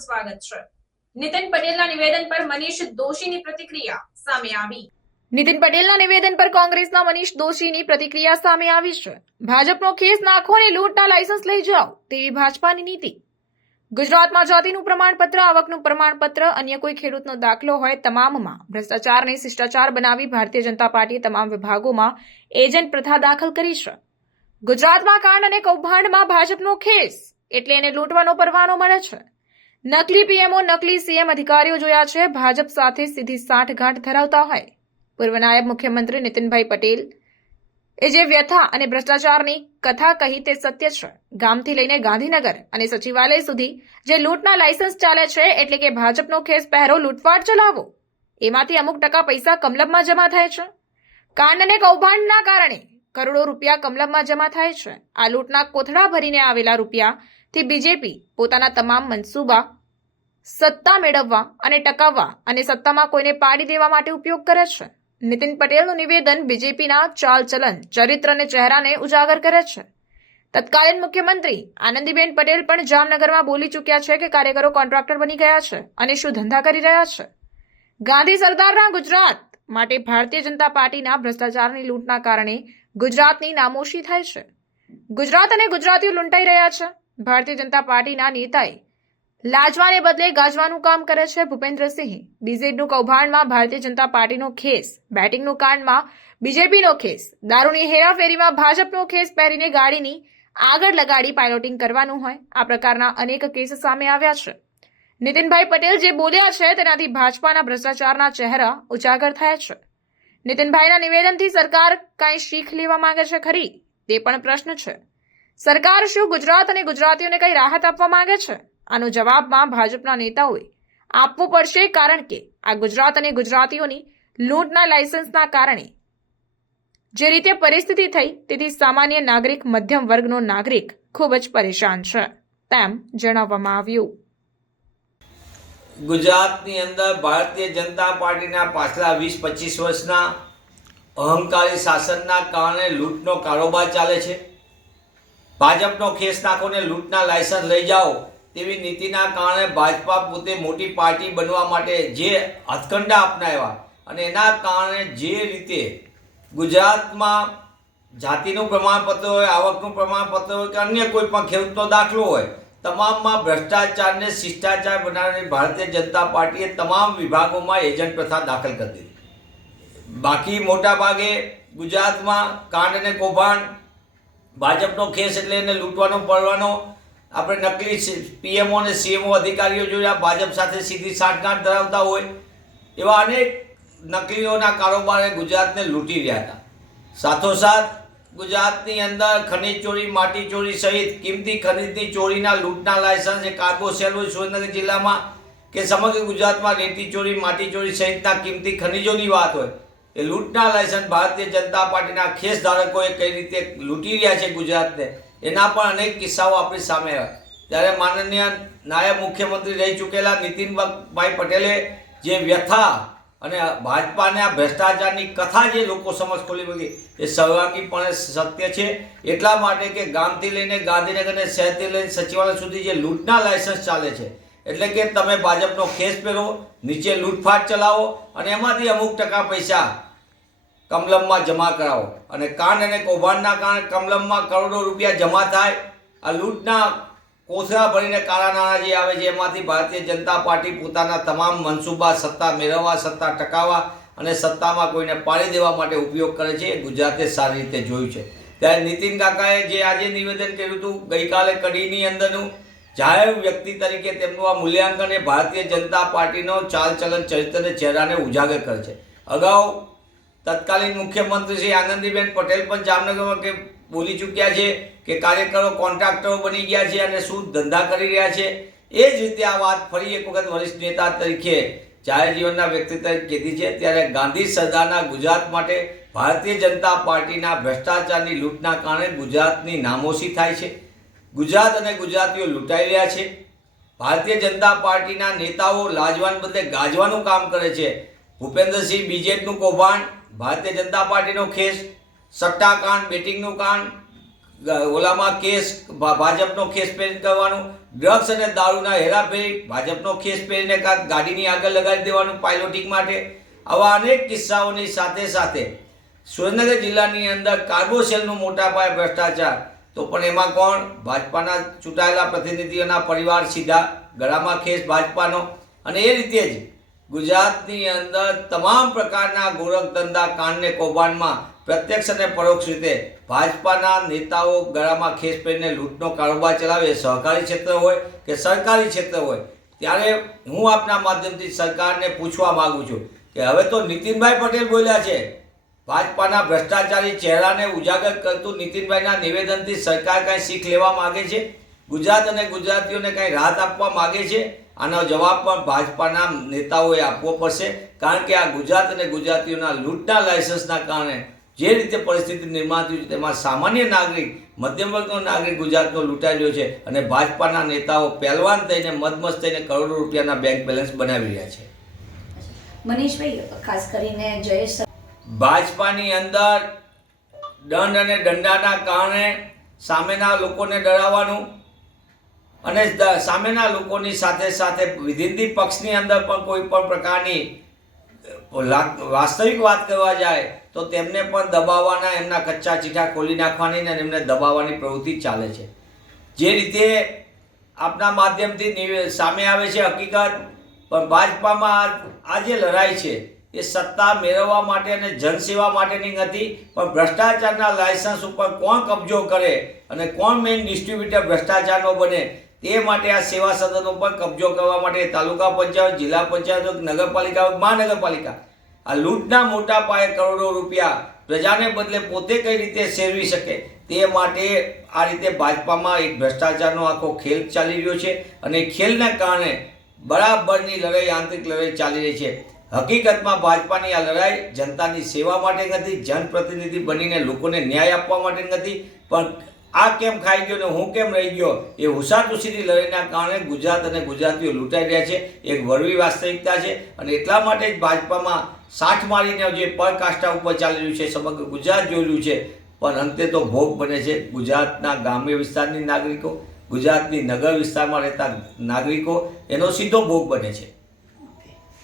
આપનું સ્વાગત છે। નીતિન પટેલના નિવેદન પર મનીષ દોશીની પ્રતિક્રિયા સામે આવી। નીતિન પટેલના નિવેદન પર કોંગ્રેસના મનીષ દોશીની પ્રતિક્રિયા સામે આવી છે। ભાજપનો ખેસ નાખો અને લૂંટના લાયસન્સ લઈ જાઓ તેવી ભાજપાની નીતિ। ગુજરાતમાં જાતિનું પ્રમાણપત્ર, આવકનું પ્રમાણપત્ર, અન્ય કોઈ ખેડૂતનો દાખલો હોય તમામમાં ભ્રષ્ટાચારને શિષ્ટાચાર બનાવી ભારતીય જનતા પાર્ટીએ તમામ વિભાગોમાં એજન્ટ પ્રથા દાખલ કરી છે। ગુજરાતમાં કાંડ અને કૌભાંડમાં ભાજપનો ખેસ એટલે એને લૂંટવાનો પરવાનો મળે છે। નકલી પીએમઓ, નકલી સીએમ અધિકારીઓ જોયા છે। ભાજપ સાથે સીધી સાંઠગાંઠ ધરાવતા હોય પૂર્વ નાયબ મુખ્યમંત્રી નીતિનભાઈ પટેલ એ જે વ્યથા અને ભ્રષ્ટાચારની કથા કહી તે સત્ય છે। ગામથી લઈને ગાંધીનગર અને સચિવાલય સુધી જે લૂંટના લાયસન્સ ચાલે છે એટલે કે ભાજપનો ખેસ પહેરો, લૂંટફાટ ચલાવો, એમાંથી અમુક ટકા પૈસા કમલમમાં જમા થાય છે। કાંડ અને કૌભાંડના કારણે કરોડો રૂપિયા કમલમમાં જમા થાય છે। આ લૂંટના કોથળા ભરીને આવેલા રૂપિયાથી બીજેપી પોતાના તમામ મનસૂબા સત્તા મેળવવા અને ટકાવવા અને સત્તામાં કોઈને પાડી દેવા માટે ઉપયોગ કરે છે। નીતિન પટેલનું નિવેદન બીજેપીના ચાલચલન, ચરિત્ર અને ચહેરાને ઉજાગર કરે છે। તત્કાલીન મુખ્યમંત્રી આનંદીબેન પટેલ પણ જામનગરમાં બોલી ચૂક્યા છે કે કાર્યકરો કોન્ટ્રાક્ટર બની ગયા છે અને શું ધંધા કરી રહ્યા છે। ગાંધી સરદારના ગુજરાત માટે ભારતીય જનતા પાર્ટીના ભ્રષ્ટાચારની લૂંટના કારણે ગુજરાતની નામોશી થાય છે। ગુજરાત અને ગુજરાતીઓ લૂંટાઈ રહ્યા છે। ભારતીય જનતા પાર્ટીના નેતાએ લાજવાને બદલે ગાજવાનું કામ કરે છે। ભૂપેન્દ્રસિંહ બીઝેડનું કૌભાંડમાં ભારતીય જનતા પાર્ટીનો ખેસ, બેટિંગનું કાંડમાં બીજેપીનો ખેસ, દારૂની હેરાફેરીમાં ભાજપનો ખેસ પહેરીને ગાડીની આગળ લગાડી પાયલોટિંગ કરવાનું હોય, આ પ્રકારના અનેક કેસ સામે આવ્યા છે। નીતિનભાઈ પટેલ જે બોલ્યા છે તેનાથી ભાજપાના ભ્રષ્ટાચારના ચહેરા ઉજાગર થયા છે। નીતિનભાઈના નિવેદનથી સરકાર કાંઈ શીખ લેવા માંગે છે ખરી? તે પણ પ્રશ્ન છે। સરકાર શું ગુજરાત અને ગુજરાતીઓને કઈ રાહત આપવા માંગે છે? આનો જવાબમાં ભાજપના નેતાઓએ આપવો પડશે, કારણ કે આ ગુજરાત અને ગુજરાતીઓની લૂંટના લાયસન્સના કારણે જે રીતે પરિસ્થિતિ થઈ તેથી સામાન્ય નાગરિક, મધ્યમ વર્ગનો નાગરિક ખૂબ જ પરેશાન છે તેમ જણાવવામાં આવ્યું। ગુજરાતની અંદર ભારતીય જનતા પાર્ટીના પાછલા 20-25 વર્ષના અહંકારી શાસનના કારણે લૂંટનો કારોબાર ચાલે છે। ભાજપનો ખેસ નાખો ને લૂંટના લાયસન્સ લઈ જાઓ તેવી નીતિના કારણે ભાજપા પોતે મોટી પાર્ટી બનવા માટે જે હથકંડા અપનાવ્યા અને એના કારણે જે રીતે ગુજરાતમાં જાતિનું પ્રમાણપત્ર હોય, આવકનું પ્રમાણપત્ર હોય કે અન્ય કોઈ પણ ખેડૂતનો દાખલો હોય, તમામમાં ભ્રષ્ટાચારને શિષ્ટાચાર બનાવીને ભારતીય જનતા પાર્ટીએ તમામ વિભાગોમાં એજન્ટ પ્રથા દાખલ કરી દીધી। બાકી મોટા ભાગે ગુજરાતમાં કાંડ અને કૌભાંડ, ભાજપનો ખેસ એટલે એને લૂંટવાનો પડવાનો, આપણે નકલી પીએમઓ અને સીએમઓ અધિકારીઓ જોયા, ભાજપ સાથે સીધી સાંઠગાંઠ ધરાવતા હોય એવા અનેક નકલીઓના કારોબારે ગુજરાતને લૂંટી રહ્યા હતા। સાથોસાથ ગુજરાતની અંદર ખનીજ ચોરી, માટી ચોરી સહિત કિંમતી ખનીજની ચોરીના લૂંટના લાયસન્સ એ કાર્ગો સેલ હોય સુરેન્દ્રનગર જિલ્લામાં કે સમગ્ર ગુજરાતમાં રેતી ચોરી, માટી ચોરી સહિતના કિંમતી ખનીજોની વાત હોય, એ લૂંટના લાયસન્સ ભારતીય જનતા પાર્ટીના ખેસ ધારકોએ કઈ રીતે લૂંટી રહ્યા છે ગુજરાતને, એના પણ અનેક કિસ્સાઓ આપણી સામે આવ્યા। ત્યારે માનનીય નાયબ મુખ્યમંત્રી રહી ચૂકેલા નીતિનભાઈ પટેલે જે વ્યથા અને ભાજપાને આ ભ્રષ્ટાચારની કથા જે લોકો સમક્ષ ખોલી મૂકી એ સર્વાંગીપણે સત્ય છે। એટલા માટે કે ગામથી લઈને ગાંધીનગર અને શહેરથી લઈને સચિવાલય સુધી જે લૂંટના લાયસન્સ ચાલે છે એટલે કે તમે ભાજપનો ખેસ પહેરો, નીચે લૂંટફાટ ચલાવો અને એમાંથી અમુક ટકા પૈસા કમલમમાં જમા કરાવો અને કાંડ અને કૌભાંડના કારણે કમલમમાં કરોડો રૂપિયા જમા થાય। આ લૂંટના કોથળા ભરીને કાળા નાણાં જે આવે છે એમાંથી ભારતીય જનતા પાર્ટી પોતાના તમામ મનસૂબા સત્તા મેળવવા, સત્તા ટકાવવા અને સત્તામાં કોઈને પાડી દેવા માટે ઉપયોગ કરે છે। એ ગુજરાતે સારી રીતે જોયું છે। ત્યારે નીતિન કાકાએ જે આજે નિવેદન કર્યું હતું, ગઈકાલે કડીની અંદરનું જાહેર વ્યક્તિ તરીકે તેમનું આ મૂલ્યાંકન એ ભારતીય જનતા પાર્ટીનો ચાલચલન, ચરિત્ર અને ચહેરાને ઉજાગર કરે છે। અગાઉ તત્કાલીન મુખ્યમંત્રી શ્રી આનંદીબેન પટેલ પણ જામનગરમાં બોલી ચૂક્યા છે કે કાર્યકરો કોન્ટ્રાક્ટરો બની ગયા છે અને શું ધંધા કરી રહ્યા છે। એ જ રીતે આ વાત ફરી એક વખત વરિષ્ઠ નેતા તરીકે, જાહેર જીવનના વ્યક્તિ તરીકે કીધી છે। ત્યારે ગાંધી સરદારના ગુજરાત માટે ભારતીય જનતા પાર્ટીના ભ્રષ્ટાચારની લૂંટના કારણે ગુજરાતની નામોશી થાય છે। ગુજરાત અને ગુજરાતીઓ લૂંટાઈ રહ્યા છે। ભારતીય જનતા પાર્ટીના નેતાઓ લાજવાન બદલે ગાજવાનું કામ કરે છે। ભૂપેન્દ્રસિંહ બીજેડનું કૌભાંડ, ભારતીય જનતા પાર્ટીનો ખેસ, સટ્ટાકાંડ, બેટિંગનું કાંડ, ઓલામાં કેસ ભાજપનો ખેસ પહેરીને કરવાનું, ડ્રગ્સ અને દારૂના હેરાફેરી ભાજપનો ખેસ પહેરીને ગાડીની આગળ લગાડી દેવાનું પાયલોટિંગ માટે. આવા અનેક કિસ્સાઓની સાથે સાથે સુરેન્દ્રનગર જિલ્લાની અંદર કાર્બોસેલનું મોટા પાયે ભ્રષ્ટાચાર. તો પણ એમાં કોણ? ભાજપાના ચૂંટાયેલા પ્રતિનિધિઓના પરિવાર સીધા ગળામાં ખેસ ભાજપાનો. અને એ રીતે જ ગુજરાતની અંદર તમામ પ્રકારના ગોરખ ધંધા કાંડને કૌભાંડમાં પ્રત્યક્ષ અને પરોક્ષ રીતે ભાજપાના નેતાઓ ગળામાં ખેસ પહેરીને લૂંટનો કારોબાર ચલાવે, સહકારી ક્ષેત્ર હોય કે સરકારી ક્ષેત્ર હોય. ત્યારે હું આપના માધ્યમથી સરકારને પૂછવા માગું છું કે હવે તો નીતિનભાઈ પટેલ બોલ્યા છે, ભાજપાના ભ્રષ્ટાચારી ચહેરાને ઉજાગર કરતું નીતિનભાઈના નિવેદનથી સરકાર કાંઈ શીખ લેવા માગે છે? ગુજરાત અને ગુજરાતીઓને કાંઈ રાહત આપવા માગે છે? આનો જવાબ પણ ભાજપાના નેતાઓએ આપવો પડશે. કારણ કે આ ગુજરાત અને ગુજરાતીઓના લૂંટના લાયસન્સના કારણે જે રીતે પરિસ્થિતિ નિર્માણ થયું છે તેમાં સામાન્ય નાગરિક, મધ્યમ વર્ગનો નાગરિક ગુજરાતનો લૂંટાઈ રહ્યો છે અને ભાજપાના નેતાઓ પહેલવાન થઈને મદમસ્ત થઈને કરોડો રૂપિયાના બેંક બેલેન્સ બનાવી રહ્યા છે. મનીષભાઈ, ખાસ કરીને જયેશ ભાજપાની અંદર દંડ અને દંડાના કારણે સામેના લોકોને ડરાવવાનું અને સામેના લોકોની સાથે સાથે વિધિનથી પક્ષની અંદર પણ કોઈ પણ પ્રકારની વાસ્તવિક વાત કરવા જાય તો તેમને પણ દબાવવાના, એમના કચ્ચા ચીઠા ખોલી નાખવાની અને એમને દબાવવાની પ્રવૃત્તિ ચાલે છે. જે રીતે આપના માધ્યમથી સામે આવે છે હકીકત, પણ ભાજપામાં આ જે લડાઈ છે એ સત્તા મેળવવા માટે અને જનસેવા માટેની નથી, પણ ભ્રષ્ટાચારના લાયસન્સ ઉપર કોણ કબજો કરે અને કોણ મેઇન ડિસ્ટ્રીબ્યુટર ભ્રષ્ટાચારનો બને તે માટે આ સેવા સદનો પર કબજો કરવા માટે તાલુકા પંચાયત, જિલ્લા પંચાયત, નગરપાલિકા, મહાનગરપાલિકા આ લૂંટના મોટા પાયે કરોડો રૂપિયા પ્રજાને બદલે પોતે કઈ રીતે સેરવી શકે તે માટે આ રીતે ભાજપામાં એક ભ્રષ્ટાચારનો આખો ખેલ ચાલી રહ્યો છે. અને ખેલના કારણે બરાબરની લડાઈ, આંતરિક લડાઈ ચાલી રહી છે. હકીકતમાં ભાજપાની આ લડાઈ જનતાની સેવા માટે નથી, જનપ્રતિનિધિ બનીને લોકોને ન્યાય આપવા માટે નથી, પણ આ કેમ ખાઈ ગયો ને હું કેમ રહી ગયો એ હુસાતુસીની લડાઈના કારણે ગુજરાત અને ગુજરાતીઓ લૂંટાઈ રહ્યા છે. એક વળવી વાસ્તવિકતા છે અને એટલા માટે જ ભાજપામાં સાઠ મારીને જે પરકાષ્ઠા ઉપર ચાલી રહ્યું છે સમગ્ર ગુજરાત જોઈ રહ્યું છે, પણ અંતે તો ભોગ બને છે ગુજરાતના ગ્રામ્ય વિસ્તારની નાગરિકો, ગુજરાતની નગર વિસ્તારમાં રહેતા નાગરિકો, એનો સીધો ભોગ બને છે.